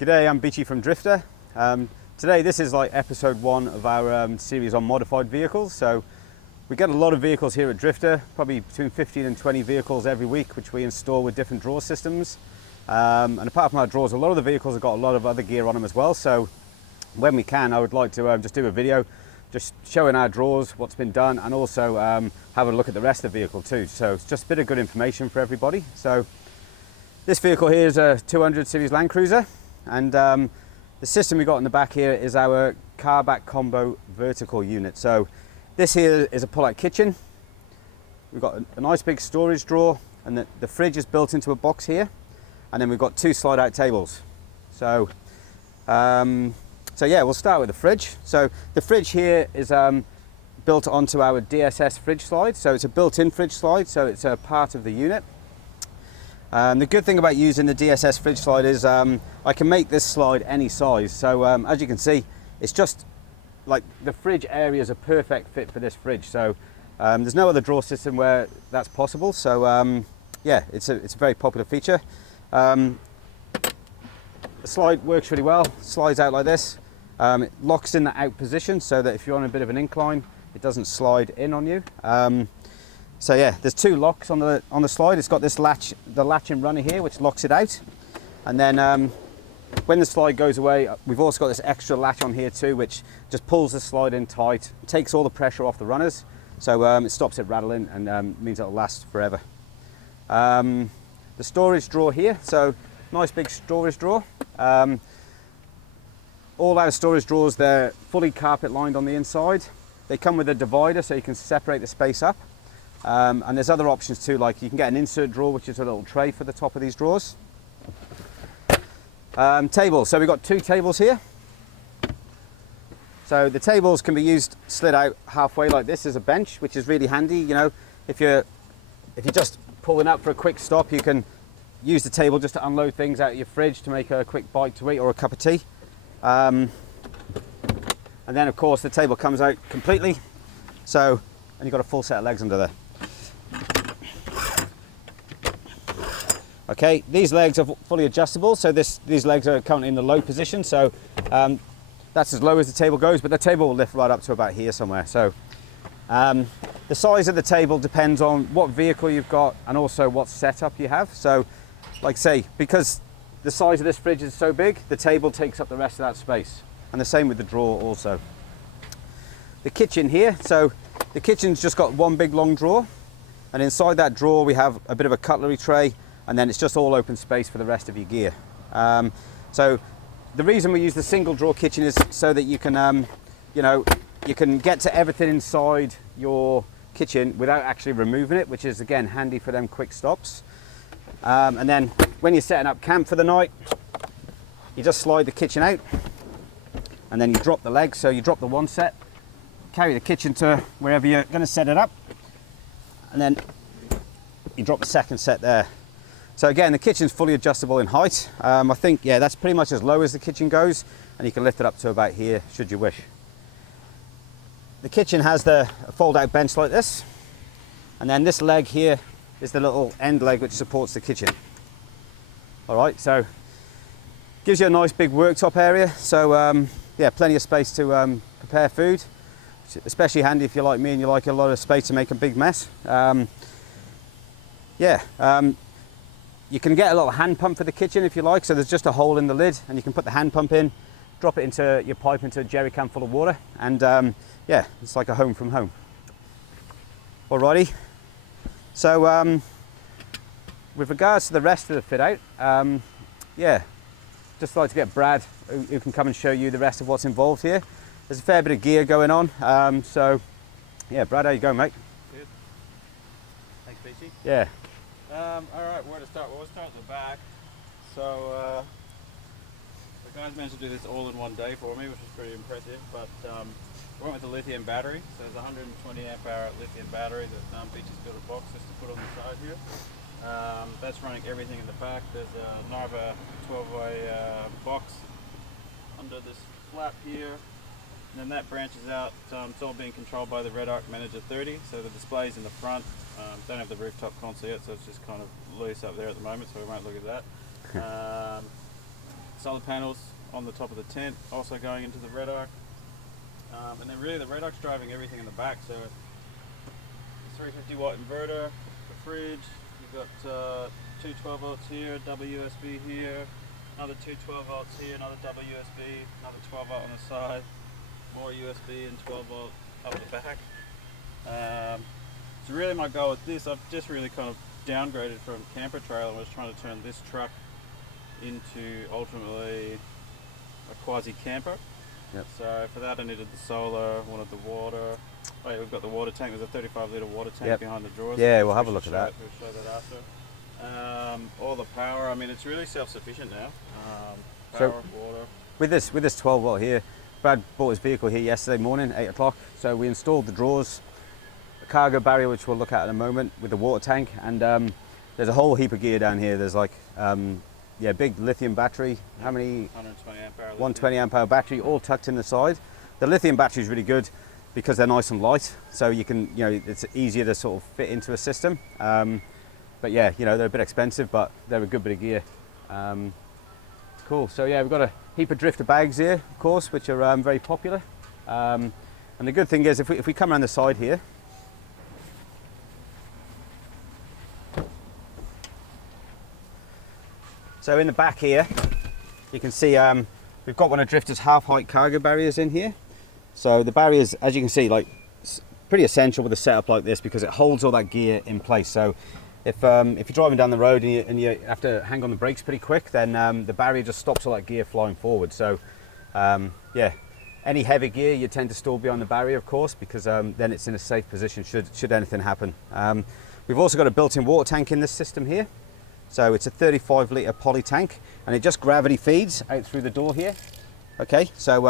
G'day, I'm Beechy from Drifta. Today this is like episode 1 of our series on modified vehicles. So we get a lot of vehicles here at Drifta, probably between 15 and 20 vehicles every week, which we install with different draw systems. And apart from our drawers, a lot of the vehicles have got a lot of other gear on them as well. So when we can, I would like to just do a video just showing our drawers, what's been done, and also have a look at the rest of the vehicle too. So it's just a bit of good information for everybody. So this vehicle here is a 200 series Land Cruiser. And the system we got in the back here is our car back combo vertical unit. So this here is a pull-out kitchen. We've got a nice big storage drawer, and the fridge is built into a box here. And then we've got 2 slide-out tables. So yeah, we'll start with the fridge. So the fridge here is built onto our DSS fridge slide. So it's a built-in fridge slide, so it's a part of the unit. The good thing about using the DSS fridge slide is I can make this slide any size. So as you can see, it's just like the fridge area is a perfect fit for this fridge. So there's no other drawer system where that's possible. So yeah, it's a very popular feature. The slide works really well, slides out like this. It locks in the out position so that if you're on a bit of an incline, it doesn't slide in on you. So yeah, there's 2 locks on the slide. It's got this latch, the latching runner here, which locks it out. And then when the slide goes away, we've also got this extra latch on here too, which just pulls the slide in tight, takes all the pressure off the runners. So it stops it rattling and means it'll last forever. The storage drawer here, so nice big storage drawer. All our storage drawers, they're fully carpet lined on the inside. They come with a divider so you can separate the space up. And there's other options too, like you can get an insert drawer, which is a little tray for the top of these drawers. Tables, so we've got 2 tables here. So the tables can be used, slid out halfway like this as a bench, which is really handy. You know, if you're just pulling up for a quick stop, you can use the table just to unload things out of your fridge to make a quick bite to eat or a cup of tea. And then of course the table comes out completely. So, and you've got a full set of legs under there. Okay, these legs are fully adjustable, so these legs are currently in the low position, so that's as low as the table goes, but the table will lift right up to about here somewhere. So the size of the table depends on what vehicle you've got and also what setup you have. So like say, because the size of this fridge is so big, the table takes up the rest of that space. And the same with the drawer also. The kitchen here, so the kitchen's just got one big long drawer, and inside that drawer we have a bit of a cutlery tray, and then it's just all open space for the rest of your gear. So the reason we use the single drawer kitchen is so that you can, you know, you can get to everything inside your kitchen without actually removing it, which is again handy for them quick stops. And then when you're setting up camp for the night, you just slide the kitchen out, and then you drop the legs. So you drop the one set, carry the kitchen to wherever you're going to set it up, and then you drop the second set there. So again, the kitchen's fully adjustable in height. I think, yeah, that's pretty much as low as the kitchen goes, and you can lift it up to about here should you wish. The kitchen has a fold-out bench like this, and then this leg here is the little end leg which supports the kitchen. All right, so gives you a nice big worktop area. So yeah, plenty of space to prepare food, especially handy if you're like me and you like a lot of space to make a big mess. You can get a little hand pump for the kitchen if you like, so there's just a hole in the lid and you can put the hand pump in, drop it into your pipe into a jerry can full of water, and yeah, it's like a home from home. Alrighty, so with regards to the rest of the fit out, yeah, just like to get Brad who can come and show you the rest of what's involved here. There's a fair bit of gear going on, so yeah, Brad, how you going, mate? Good. Thanks, Beechy. Yeah. All right, where to start? Well, we'll start at the back. So the guys managed to do this all in one day for me, which was pretty impressive. But we went with the lithium battery. So there's a 120 amp hour lithium battery that Beechy's built a box just to put on the side here. That's running everything in the back. There's a Narva 12-way box under this flap here. And then that branches out. It's all being controlled by the Red Arc Manager 30. So the display's in the front. Don't have the rooftop console yet, so it's just kind of loose up there at the moment, so we won't look at that. solar panels on the top of the tent, also going into the red arc. And then really the red arc's driving everything in the back. So 350 watt inverter, the fridge, you've got two 12 volts here, WSB here, another two 12 volts here, another WSB, another 12 volt on the side, more USB and 12 volt up the back. So really my goal with this, I've just really kind of downgraded from camper trailer and was trying to turn this truck into ultimately a quasi camper. Yep. So for that I needed the solar, wanted the water. Oh yeah, we've got the water tank. There's a 35 litre water tank behind the drawers. Yeah, we'll have a look at that. We'll show that after. All the power. I mean, it's really self-sufficient now. Power, water. With this 12 volt here, Brad bought his vehicle here yesterday morning, 8 o'clock. So we installed the drawers, a cargo barrier, which we'll look at in a moment, with the water tank, and there's a whole heap of gear down here. There's like big lithium battery. How many? 120 amp hour. 120 amp hour battery, all tucked in the side. The lithium battery is really good because they're nice and light, so you can, it's easier to sort of fit into a system. But yeah, they're a bit expensive, but they're a good bit of gear. Cool. So yeah, we've got a heap of Drifta bags here, of course, which are very popular. And the good thing is, if we come around the side here, so in the back here, you can see we've got one of Drifta's half-height cargo barriers in here. So the barriers, as you can see, like pretty essential with a setup like this because it holds all that gear in place. So if you're driving down the road and you have to hang on the brakes pretty quick, then the barrier just stops all that gear flying forward. So yeah, any heavy gear you tend to store behind the barrier, of course, because then it's in a safe position should anything happen. We've also got a built-in water tank in this system here. So it's a 35 litre poly tank, and it just gravity feeds out through the door here. Okay, so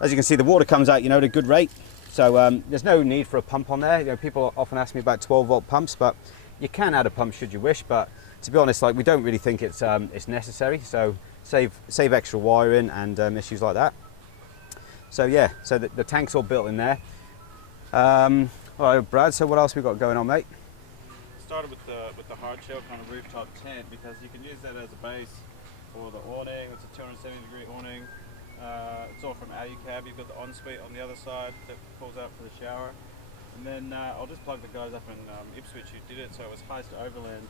as you can see, the water comes out, at a good rate. So there's no need for a pump on there. People often ask me about 12 volt pumps, but you can add a pump should you wish. But to be honest, we don't really think it's necessary. So save extra wiring and issues like that. So yeah, so the tank's all built in there. All right, Brad. So what else we got going on, mate? Started with the hard shell kind of rooftop tent because you can use that as a base for the awning. It's a 270-degree awning. It's all from Alucab. You've got the ensuite on the other side that pulls out for the shower. And then I'll just plug the guys up in Ipswich who did it. So it was Heist Overland.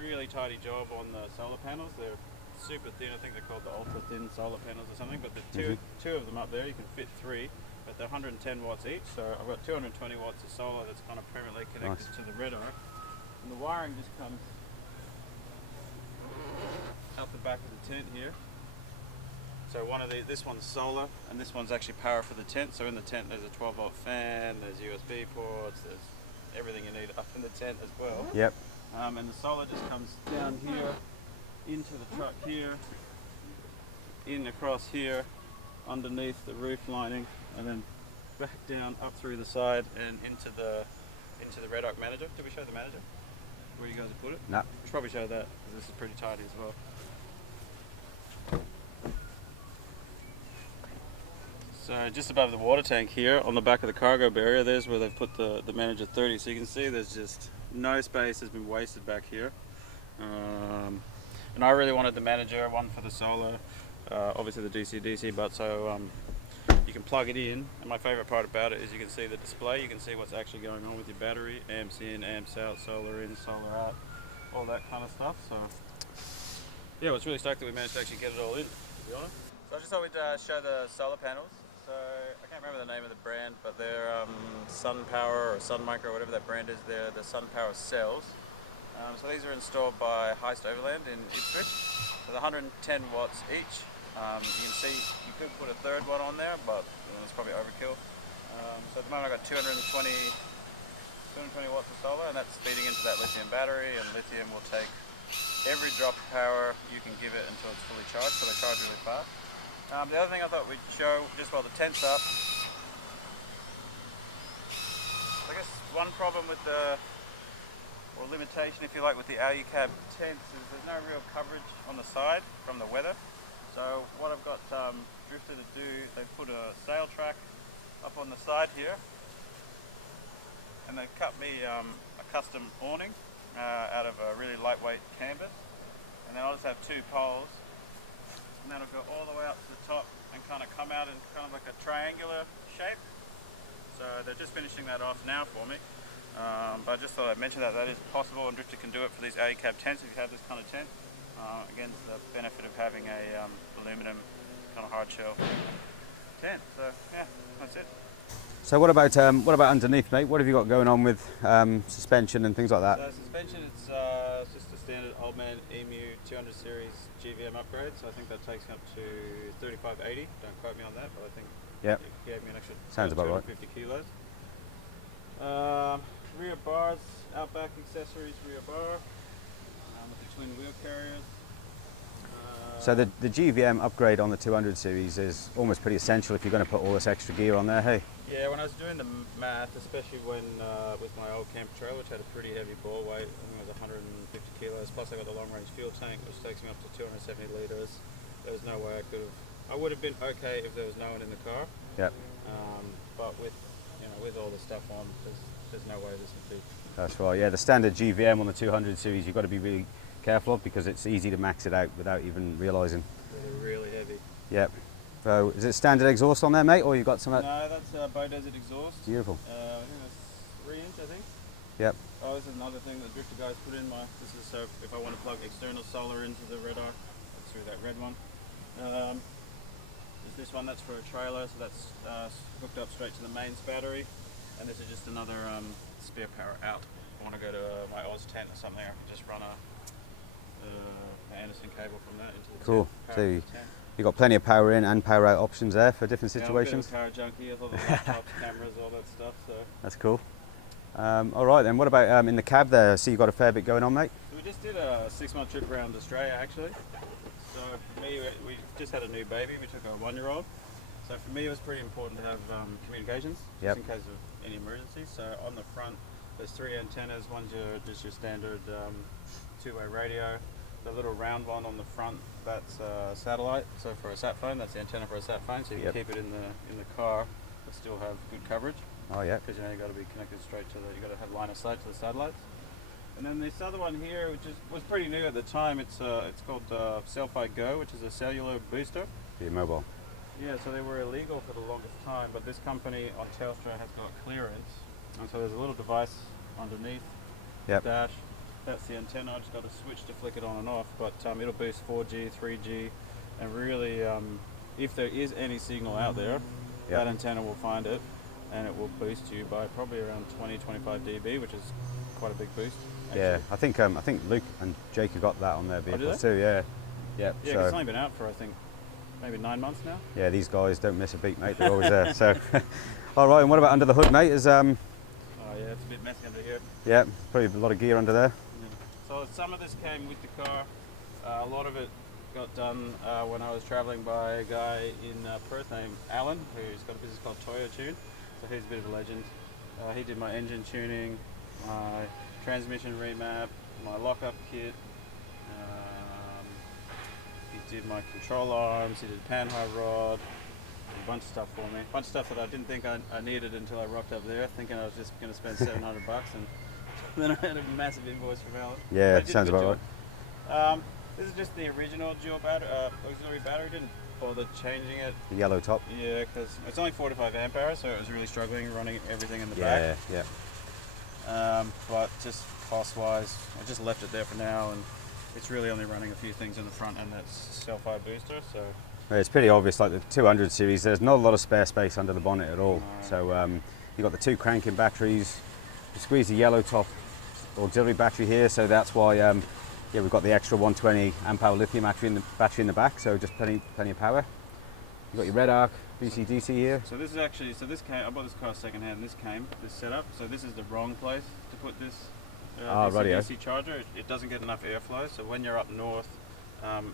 Really tidy job on the solar panels. They're super thin. I think they're called the ultra thin solar panels or something. But the two of them up there, you can fit 3. But they're 110 watts each. So I've got 220 watts of solar that's kind of permanently connected to the red arc. And the wiring just comes out the back of the tent here. So this one's solar, and this one's actually power for the tent. So in the tent there's a 12 volt fan, there's USB ports, there's everything you need up in the tent as well. Yep. And the solar just comes down here, into the truck here, in across here, underneath the roof lining, and then back down up through the side and into the red arc manager. Did we show the manager? Where you guys have put it? No. We should probably show that because this is pretty tidy as well. So just above the water tank here on the back of the cargo barrier, there's where they've put the manager 30. So you can see there's just no space has been wasted back here. And I really wanted the manager, one for the solar, obviously the DC-DC, but so you can plug it in. And my favorite part about it is you can see the display, you can see what's actually going on with your battery, amps in, amps out, solar in, solar out, all that kind of stuff. So yeah, I was really stoked that we managed to actually get it all in, to be honest. So I just thought we'd show the solar panels. So I can't remember the name of the brand, but they're Sun Power or Sun Micro, whatever that brand is. They're the Sun Power cells. So these are installed by Heist Overland in Ipswich. So they're 110 watts each. You can see you could put a third one on there, but it's probably overkill. So at the moment I've got 220 watts of solar, and that's feeding into that lithium battery, and lithium will take every drop of power you can give it until it's fully charged, so they charge really fast. The other thing I thought we'd show, just while the tent's up, I guess one problem with or limitation if you like, with the Alucab tents is there's no real coverage on the side from the weather. So what I've got Drifta to do, they put a sail track up on the side here, and they've cut me a custom awning out of a really lightweight canvas, and then I'll just have 2 poles, and then it'll go all the way up to the top and kind of come out in kind of like a triangular shape. So they're just finishing that off now for me. But I just thought I'd mention that is possible, and Drifta can do it for these A cab tents if you have this kind of tent. Again, it's the benefit of having a aluminum kind of hard shell tent. So yeah, that's it. So what about underneath, mate? What have you got going on with suspension and things like that? So suspension, it's just a standard Old Man Emu 200 series GVM upgrade. So I think that takes up to 3580. Don't quote me on that, but I think Yep. it gave me an extra Sounds about right. 250 kilos. Rear bars, Outback accessories, rear bar with the twin wheel carriers. So the GVM upgrade on the 200 series is almost pretty essential if you're going to put all this extra gear on there, hey? Yeah, when I was doing the math, especially when with my old camper trailer, which had a pretty heavy bore weight, I think it was 150 kilos, plus I got the long range fuel tank, which takes me up to 270 litres. There was no way I would have been okay if there was no one in the car. Yep. But with all the stuff on, there's no way this would be. That's right, yeah, the standard GVM on the 200 series you've got to be really careful of because it's easy to max it out without even realising. They're really heavy. Yep. So is it standard exhaust on there, mate, or you got some? No, that's Bow Desert exhaust. Beautiful. I think that's 3 inch, I think. Yep. Oh, this is another thing that Drifta guys put in this is so if I want to plug external solar into the red arc, that's through that red one. There's this one that's for a trailer, so that's hooked up straight to the mains battery. And this is just another spare power out. If I want to go to my Oz tent or something, I can just run a Anderson cable from that into the cool. tent. So you've got plenty of power in and power out options there for different situations. Yeah, I'm a bit of a power junkie, with all the laptops, cameras, all that stuff. So that's cool. All right then, what about in the cab there? I see you've got a fair bit going on, mate. So we just did a 6-month trip around Australia actually. So for me, we just had a new baby. We took a 1-year-old. So for me, it was pretty important to have communications, just in case of any emergency. So on the front, there's 3 antennas. One's just your standard 2-way radio. The little round one on the front, that's satellite. So for a sat phone, that's the antenna for a sat phone. So you can keep it in the car, but still have good coverage. Oh yeah. Because you've got to be connected straight to you got to have line of sight to the satellites. And then this other one here, which was pretty new at the time, it's called Selfie Go, which is a cellular booster. Be mobile. Yeah, so they were illegal for the longest time, but this company on Telstra has got clearance, and so there's a little device underneath the dash. That's the antenna. I just got a switch to flick it on and off, but it'll boost 4G, 3G, and really, if there is any signal out there, that antenna will find it, and it will boost you by probably around 20-25 dB, which is quite a big boost. Actually. Yeah, I think Luke and Jake have got that on their vehicles too. Yeah. Yeah, because it's only been out for I think maybe 9 months now. Yeah, these guys don't miss a beat, mate. They're always there. So, all right. And what about under the hood, mate? Is Oh yeah, it's a bit messy under here. Yeah, probably a lot of gear under there. Yeah. So some of this came with the car. A lot of it got done when I was travelling by a guy in Perth named Alan, who's got a business called Toyo Tune. So he's a bit of a legend. He did my engine tuning, my transmission remap, my lockup kit. He did my control arms, he did pan high rod, a bunch of stuff for me. A bunch of stuff that I didn't think I needed until I rocked up there, thinking I was just going to spend $700 and then I had a massive invoice from Alan. Yeah, sounds about right. This is just the original dual auxiliary battery, didn't bother changing it. The yellow top. Yeah, because it's only 45 amp hours, so it was really struggling running everything in the back. Yeah. But just cost-wise, I just left it there for now, and it's really only running a few things in the front and that self-high booster. So it's pretty obvious, like the 200 series, there's not a lot of spare space under the bonnet at all. So you've got the 2 cranking batteries. You squeeze the yellow top auxiliary battery here, so that's why we've got the extra 120 amp hour lithium battery in the back, so just plenty of power. You've got your red arc DC here. So this is actually, I bought this car second hand, this setup, so this is the wrong place to put this DC charger. It doesn't get enough airflow, so when you're up north,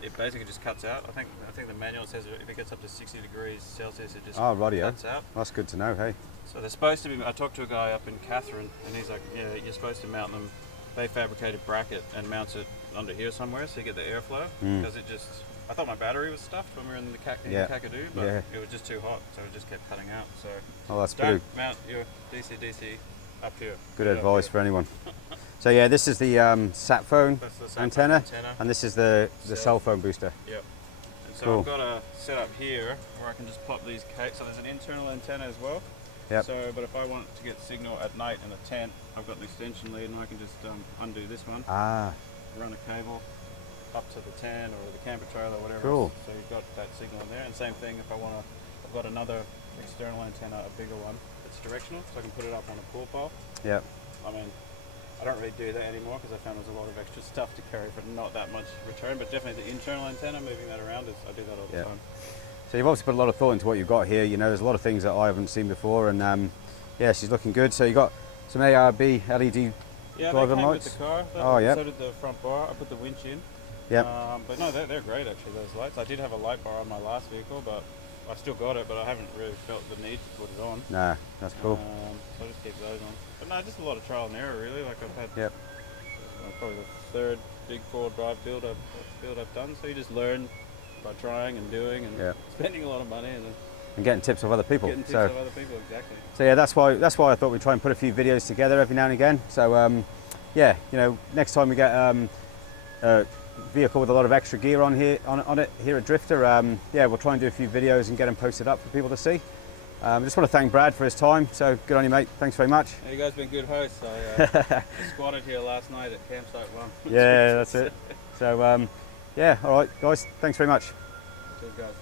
it basically just cuts out. I think the manual says if it gets up to 60 degrees Celsius, it just cuts out. That's good to know, hey. So they're supposed to be, I talked to a guy up in Catherine, and he's like, yeah, you're supposed to mount them. They fabricate a bracket and mounts it under here somewhere so you get the airflow, because I thought my battery was stuffed when we were in the Kakadu, but it was just too hot, so it just kept cutting out. So that's don't mount your DC up here. Good advice for anyone. So yeah, this is the sat phone antenna, and this is the cell phone booster. Yep. And so Cool. I've got a setup here where I can just pop these cables. So there's an internal antenna as well. Yep. So, but if I want to get signal at night in a tent, I've got an extension lead and I can just undo this one, Ah, run a cable up to the tent or the camper trailer or whatever. Cool. So you've got that signal in there. And same thing if I want to, I've got another external antenna, a bigger one, that's directional, so I can put it up on a pool pole. yep. I mean, I don't really do that anymore because I found there's a lot of extra stuff to carry for not that much return, but definitely the internal antenna, moving that around, I do that all the Yeah. time. So you've obviously put a lot of thought into what you've got here. You know, there's a lot of things that I haven't seen before, and yeah, she's looking good. So you got some ARB LED Yeah, driving they came lights. with the car. Oh, yeah. So did the front bar. I put the winch in. Yep. But no, they're great actually, those lights. I did have a light bar on my last vehicle, but I still got it, but I haven't really felt the need to put it on. Nah, that's cool. So I just keep those on. But no, just a lot of trial and error really. Like I've had Yep. probably the third big four drive build I've done. So you just learn by trying and doing and Yep. spending a lot of money and then And getting tips of other people. getting tips So of other people, exactly. So yeah, that's why I thought we'd try and put a few videos together every now and again. So yeah, you know, next time we get a vehicle with a lot of extra gear on it here at Drifta, yeah, we'll try and do a few videos and get them posted up for people to see. Just want to thank Brad for his time. So good on you, mate. Thanks very much. Yeah, you guys have been good hosts. I squatted here last night at campsite 1. Yeah, that's it. So yeah, all right, guys. Thanks very much. Cheers, guys.